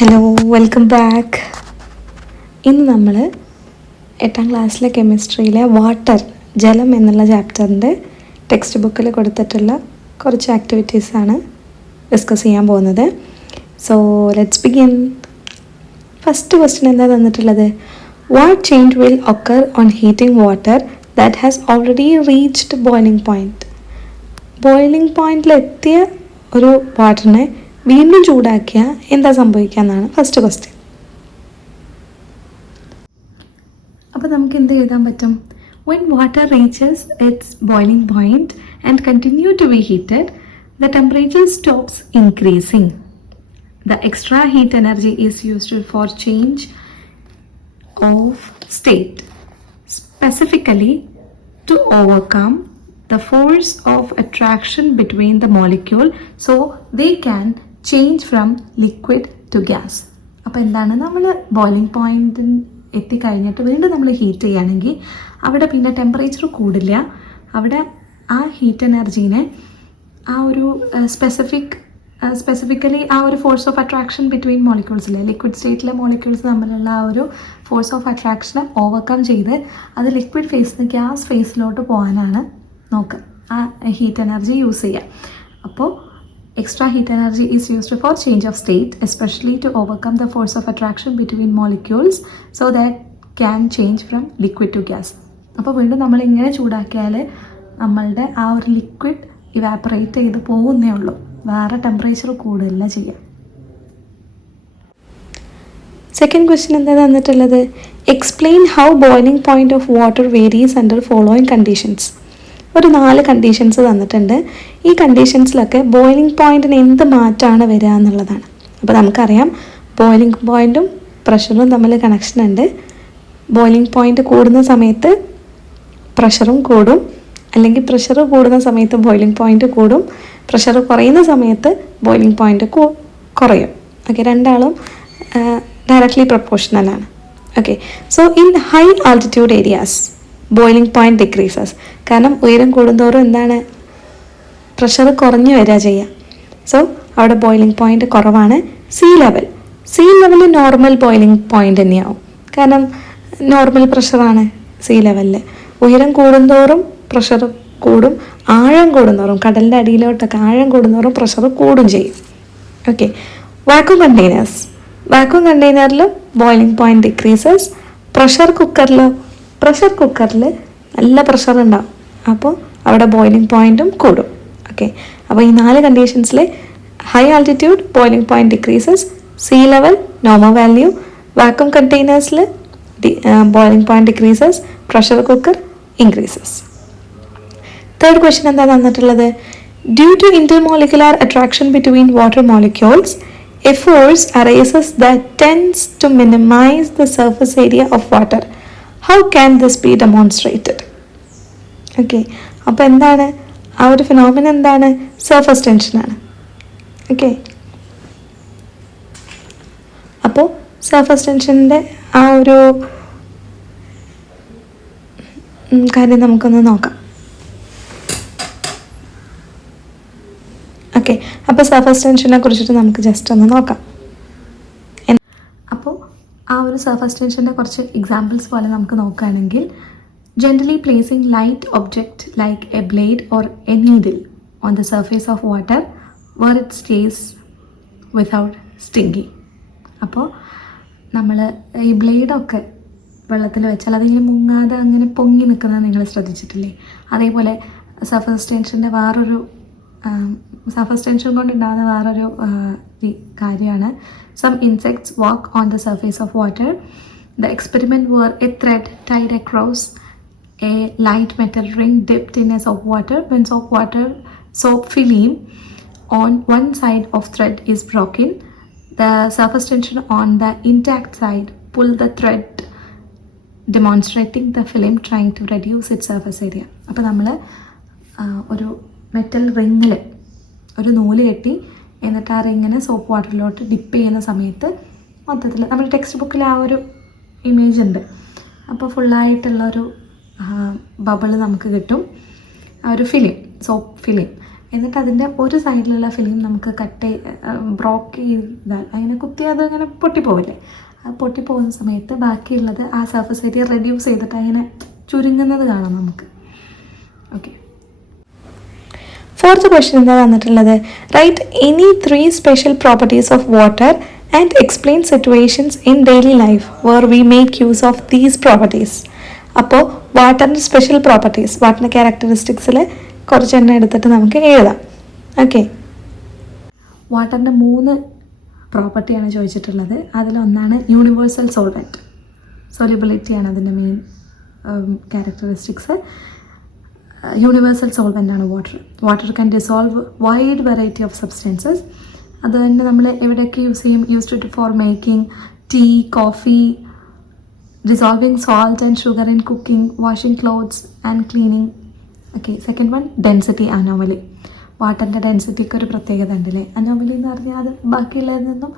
Hello, welcome back. ഇന്ന് നമ്മൾ 8ാം ക്ലാസ്സിലെ കെമിസ്ട്രിയിലെ വാട്ടർ, ജലം എന്നുള്ള ചാപ്റ്ററിൻ്റെ ടെക്സ്റ്റ് ബുക്കിൽ കൊടുത്തിട്ടുള്ള കുറച്ച് ആക്ടിവിറ്റീസാണ് ഡിസ്കസ് ചെയ്യാൻ പോകുന്നത്. So let's begin. First question എന്താ തന്നിട്ടുള്ളത്? What change will occur on heating water that has already reached boiling point? Boiling പോയിൻറ്റിലെത്തിയ ഒരു വാട്ടറിനെ വീണ്ടും ചൂടാക്കിയാൽ എന്താ സംഭവിക്കുക എന്നാണ് ഫസ്റ്റ് ക്വസ്റ്റ്യൻ. അപ്പോൾ നമുക്ക് എന്ത് എഴുതാൻ പറ്റും? When water reaches its boiling point and continue to be heated, the temperature stops increasing. The extra heat energy is used for change of state, specifically to overcome the force of attraction between the molecule so they can change from liquid to gas. അപ്പോൾ എന്താണ്, നമ്മൾ boiling പോയിൻറ്റിൽ എത്തിക്കഴിഞ്ഞിട്ട് വീണ്ടും നമ്മൾ heat ചെയ്യുകയാണെങ്കിൽ അവിടെ പിന്നെ temperature കൂടില്ല. അവിടെ ആ ഹീറ്റ് എനർജീനെ ആ ഒരു സ്പെസിഫിക്കലി ആ ഒരു ഫോഴ്സ് ഓഫ് അട്രാക്ഷൻ ബിറ്റ്വീൻ മോളിക്യൂൾസിലെ ലിക്വിഡ് സ്റ്റേറ്റിലെ മോളിക്യൂൾസ് തമ്മിലുള്ള ആ ഒരു ഫോഴ്സ് ഓഫ് അട്രാക്ഷനെ ഓവർകം ചെയ്ത് അത് ലിക്വിഡ് ഫേസിൽ നിന്ന് ഗ്യാസ് ഫേസിലോട്ട് പോകാനാണ് നോക്കുക, ആ ഹീറ്റ് എനർജി യൂസ് ചെയ്യുക. അപ്പോൾ extra heat energy is used for change of state, especially to overcome the force of attraction between molecules so that can change from liquid to gas. അപ്പോൾ വീണ്ടും നമ്മളിങ്ങനെ ചൂടാക്കിയാൽ നമ്മളുടെ ആ ഒരു ലിക്വിഡ് ഇവാപ്പറേറ്റ് ചെയ്ത് പോകുന്നേ ഉള്ളൂ, വേറെ ടെമ്പറേച്ചർ കൂടുതലില്ല ചെയ്യുക. സെക്കൻഡ് ക്വസ്റ്റ്യൻ എന്താ തന്നിട്ടുള്ളത്? Explain how boiling point of water varies under following conditions. ഒരു 4 കണ്ടീഷൻസ് തന്നിട്ടുണ്ട്. ഈ കണ്ടീഷൻസിലൊക്കെ ബോയിലിംഗ് പോയിൻറ്റിന് എന്ത് മാറ്റമാണ് വരിക എന്നുള്ളതാണ്. അപ്പോൾ നമുക്കറിയാം ബോയിലിംഗ് പോയിൻറ്റും പ്രഷറും തമ്മിൽ കണക്ഷൻ ഉണ്ട്. ബോയിലിംഗ് പോയിൻറ്റ് കൂടുന്ന സമയത്ത് പ്രഷറും കൂടും, അല്ലെങ്കിൽ പ്രഷർ കൂടുന്ന സമയത്ത് ബോയിലിംഗ് പോയിൻറ്റ് കൂടും, പ്രഷർ കുറയുന്ന സമയത്ത് ബോയിലിംഗ് പോയിൻറ്റ് കുറയും. ഓക്കെ, രണ്ടാളും ഡയറക്ട്ലി പ്രൊപ്പോർഷണലാണ്. Okay, so in high altitude areas boiling point decreases. കാരണം ഉയരം കൂടുന്തോറും എന്താണ്, പ്രഷർ കുറഞ്ഞു വരിക ചെയ്യുക. സോ അവിടെ ബോയിലിംഗ് പോയിൻറ്റ് കുറവാണ്. See level normal boiling point തന്നെയാവും, കാരണം നോർമൽ പ്രഷറാണ് സീ ലെവലിൽ. ഉയരം കൂടുന്തോറും പ്രഷർ കൂടും, ആഴം കൂടുന്തോറും കടലിൻ്റെ അടിയിലോട്ടൊക്കെ ആഴം കൂടുന്തോറും പ്രഷർ കൂടും ചെയ്യും. ഓക്കെ, വാക്യൂം കണ്ടെയ്നറിൽ ബോയിലിംഗ് പോയിൻറ്റ് ഡിക്രീസസ്. പ്രഷർ കുക്കറിൽ നല്ല പ്രഷർ ഉണ്ടാവും, അപ്പോൾ അവിടെ ബോയിലിംഗ് പോയിൻറ്റും കൂടും. ഓക്കെ, അപ്പോൾ ഈ 4 കണ്ടീഷൻസിൽ high altitude boiling point decreases, sea level normal value, vacuum കണ്ടെയ്നേഴ്സിൽ boiling point decreases, pressure cooker increases. Third question എന്താ തന്നിട്ടുള്ളത്? Due to intermolecular attraction between water molecules a force arises that tends to minimise the surface area of water. How can this be demonstrated? Okay, അപ്പോൾ എന്താണ് ആ ഒരു phenomena? എന്താണ്? Surface ടെൻഷനാണ്. Okay, അപ്പോൾ surface ടെൻഷൻ്റെ ആ ഒരു കാര്യം നമുക്കൊന്ന് നോക്കാം. ഓക്കെ, അപ്പോൾ സർഫസ് ടെൻഷനെ കുറിച്ചിട്ട് നമുക്ക് ജസ്റ്റ് ഒന്ന് നോക്കാം. അപ്പോൾ ആ ഒരു സർഫസ് ടെൻഷൻ്റെ കുറച്ച് എക്സാമ്പിൾസ് പോലെ നമുക്ക് നോക്കുകയാണെങ്കിൽ, generally placing light object like a blade or a needle on the surface of water where it stays without stinging. അപ്പോൾ നമ്മൾ ഈ ബ്ലേഡൊക്കെ വെള്ളത്തിൽ വെച്ചാൽ അതിങ്ങനെ മുങ്ങാതെ അങ്ങനെ പൊങ്ങി നിൽക്കുന്നത് നിങ്ങൾ ശ്രദ്ധിച്ചിട്ടില്ലേ? അതേപോലെ സർഫസ് ടെൻഷൻ കൊണ്ടുണ്ടാകുന്ന വേറൊരു കാര്യമാണ് some insects walk on the surface of water. The experiment were a thread tied across a light metal ring dipped in a soap water. When soap film on one side of thread is broken, the surface tension on the intact side pull the thread, demonstrating the film trying to reduce its surface area. അപ്പോൾ നമ്മൾ ഒരു metal റിങ്ങിൽ ഒരു നൂല് കെട്ടി എന്നിട്ട് ആ റിങ്ങിനെ soap വാട്ടറിലോട്ട് dip ചെയ്യുന്ന സമയത്ത് മൊത്തത്തിൽ നമ്മുടെ ടെക്സ്റ്റ് ബുക്കിൽ ആ ഒരു ഇമേജ് ഉണ്ട്. അപ്പോൾ ഫുള്ളായിട്ടുള്ളൊരു ബബിൾ നമുക്ക് കിട്ടും, ആ ഒരു സോപ്പ് ഫിലിം. എന്നിട്ട് അതിൻ്റെ ഒരു സൈഡിലുള്ള ഫിലിം നമുക്ക് ബ്രോക്ക് ചെയ്താൽ അതിനെ കുത്തി അത് അങ്ങനെ പൊട്ടിപ്പോവില്ലേ, അത് പൊട്ടിപ്പോകുന്ന സമയത്ത് ബാക്കിയുള്ളത് ആ സർഫസ് ഏരിയ റെഡ്യൂസ് ചെയ്തിട്ട് അങ്ങനെ ചുരുങ്ങുന്നത് കാണാം നമുക്ക്. ഓക്കെ, ഫോർത്ത് ക്വസ്റ്റ്യൻ എന്താ തന്നിട്ടുള്ളത്? Write any 3 special properties of water and explain situations in daily life where we make use of these properties. അപ്പോൾ വാട്ടറിൻ്റെ സ്പെഷ്യൽ പ്രോപ്പർട്ടീസ്, വാട്ടറിൻ്റെ ക്യാരക്ടറിസ്റ്റിക്സിൽ കുറച്ചെണ്ണം എടുത്തിട്ട് നമുക്ക് എഴുതാം. ഓക്കെ, വാട്ടറിൻ്റെ 3 പ്രോപ്പർട്ടിയാണ് ചോദിച്ചിട്ടുള്ളത്. അതിലൊന്നാണ് യൂണിവേഴ്സൽ സോൾവെൻറ്റ്, സോലിബിലിറ്റിയാണ് അതിൻ്റെ മെയിൻ ക്യാരക്ടറിസ്റ്റിക്സ്. യൂണിവേഴ്സൽ സോൾവെൻ്റ് ആണ് water. Water can dissolve wide variety of substances. അത് തന്നെ നമ്മൾ എവിടെയൊക്കെ യൂസ് ചെയ്യും? Used it for making tea, coffee, dissolving salt and sugar in cooking, washing clothes and cleaning. Okay, second one, density anomaly. വാട്ടറിൻ്റെ ഡെൻസിറ്റിക്ക് ഒരു പ്രത്യേകത ഉണ്ടല്ലേ. അനോമലി എന്ന് പറഞ്ഞാൽ അത് ബാക്കിയുള്ളതിൽ നിന്നും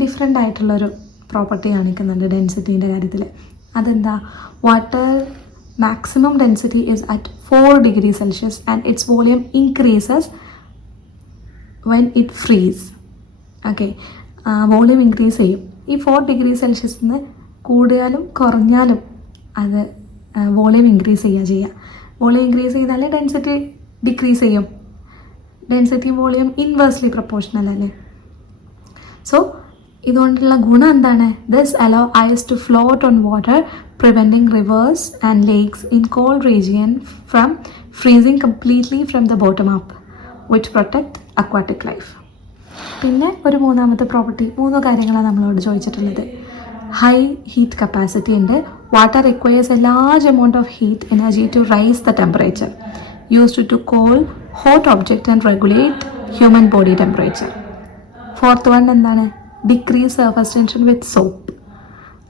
ഡിഫറെൻ്റ് ആയിട്ടുള്ളൊരു പ്രോപ്പർട്ടി കാണിക്കുന്നുണ്ട് ഡെൻസിറ്റീൻ്റെ കാര്യത്തിൽ. അതെന്താ? Water maximum density is at 4 degrees Celsius and its volume increases when it freeze. Okay, volume increase ചെയ്യും. ഈ 4 degrees Celsius കൂടിയാലും കുറഞ്ഞാലും അത് വോളിയം ഇൻക്രീസ് ചെയ്യുക. വോളിയം ഇൻക്രീസ് ചെയ്താലേ ഡെൻസിറ്റി ഡിക്രീസ് ചെയ്യും. ഡെൻസിറ്റി വോളിയം ഇൻവേഴ്സ്ലി പ്രൊപ്പോർഷണൽ അല്ലേ. സോ ഇതുകൊണ്ടുള്ള ഗുണം എന്താണ്? This allow ice to float on water, preventing rivers and lakes in cold region from freezing completely from the bottom up, which protect aquatic life. പിന്നെ ഒരു 3ാമത്തെ property, 3 കാര്യങ്ങളാണ് നമ്മളോട് ചോദിച്ചിട്ടുള്ളത്. ഹൈ ഹീറ്റ് കപ്പാസിറ്റി ഉണ്ട്. Water requires a large amount of heat energy to raise the temperature, used to cool hot object and regulate human body temperature. 4th one എന്താണ്? Decrease surface tension with soap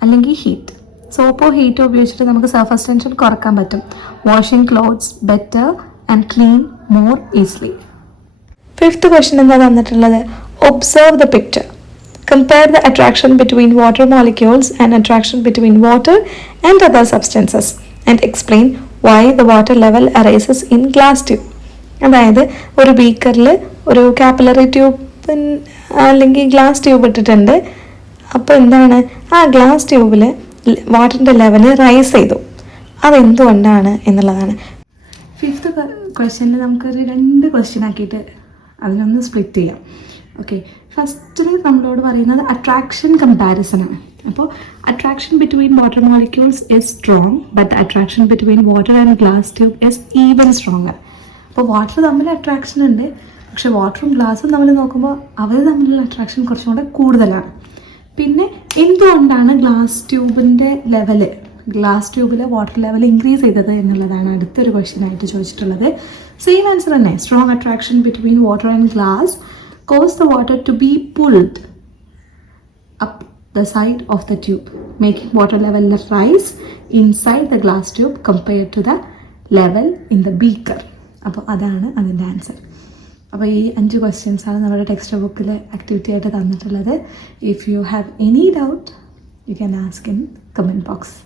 അല്ലെങ്കിൽ heat. സോപ്പോ ഹീറ്റോ ഉപയോഗിച്ചിട്ട് നമുക്ക് surface tension കുറക്കാൻ പറ്റും. Washing clothes better and clean more easily. 5th question എന്താ തന്നിട്ടുള്ളത്? Observe the picture. Compare the attraction between water molecules and attraction between water and other substances and explain why the water level arises in glass tube. അതായത് ഒരു ബീക്കറിൽ ഒരു capillary tube അല്ലെങ്കിൽ glass tube ഇട്ടിട്ടുണ്ട്. അപ്പോൾ എന്താണ്? ആ ഗ്ലാസ് ട്യൂബിൽ വാട്ടറിൻ്റെ ലെവൽ റൈസ് ചെയ്തു. അതെന്തുകൊണ്ടാണ് എന്നുള്ളതാണ്. 5th ക്വസ്റ്റ്യനിൽ നമുക്കൊരു 2 ക്വസ്റ്റ്യൻ ആക്കിയിട്ട് അതിനൊന്ന് സ്പ്ലിറ്റ് ചെയ്യാം. ഓക്കെ, ഫസ്റ്റിൽ നമ്മളോട് പറയുന്നത് അട്രാക്ഷൻ കമ്പാരിസൺ ആണ്. അപ്പോൾ attraction between water molecules is strong, but the attraction between water and glass tube is even stronger. അപ്പോൾ വാട്ടർ തമ്മിൽ അട്രാക്ഷൻ ഉണ്ട്, പക്ഷേ വാട്ടറും ഗ്ലാസും തമ്മിൽ നോക്കുമ്പോൾ അവർ തമ്മിലുള്ള അട്രാക്ഷൻ കുറച്ചും കൂടെ കൂടുതലാണ്. പിന്നെ എന്തുകൊണ്ടാണ് ഗ്ലാസ് ട്യൂബിലെ വാട്ടർ ലെവൽ ഇൻക്രീസ് ചെയ്തത് എന്നുള്ളതാണ് അടുത്തൊരു ക്വസ്റ്റ്യൻ ആയിട്ട് ചോദിച്ചിട്ടുള്ളത്. സെയിം ആൻസർ തന്നെ. Strong attraction between water and glass cause the water to be pulled up the side of the tube, making water level rise inside the glass tube compared to the level in the beaker. അപ്പോൾ അതാണ് അതിൻ്റെ answer. അപ്പോൾ ഈ 5 ക്വസ്റ്റ്യൻസാണ് നമ്മുടെ text ബുക്കിൽ activity ആയിട്ട് തന്നിട്ടുള്ളത്. If you have any doubt you can ask in comment box.